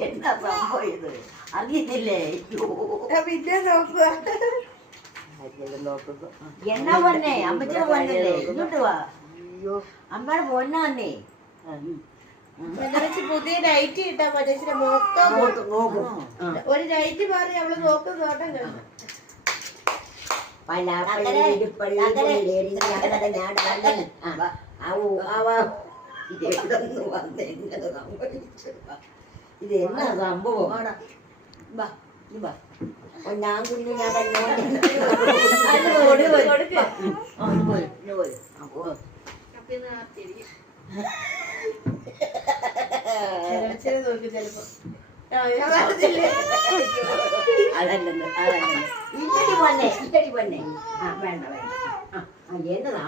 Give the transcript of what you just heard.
എന്നാ സംഭവം ഇത് അറിയത്തില്ലേ? പിന്നെ നോക്കുക എന്നാ പൊന്നെ അമ്മച്ചി പൊന്നല്ലേ ഇങ്ങോട്ട് വാ. അമ്മയുടെ പൊന്നാന്നേ. പുതിയ നൈറ്റ് കിട്ടാ മറ്റേ മൊത്തം ഒരു നൈറ്റ് മാറി അവള് നോക്കും നോട്ടം കഴിഞ്ഞു. ഇത് എന്നാ സംഭവം? ഞാൻ കുഞ്ഞു ഞാൻ നോക്കി ചെലപ്പോ അതല്ലെന്ന് അതല്ലെന്ന് ഇല്ലടി പൊന്നെ ഇല്ലടി പൊന്നെ. വേണ്ട വേണ്ട എന്നതാ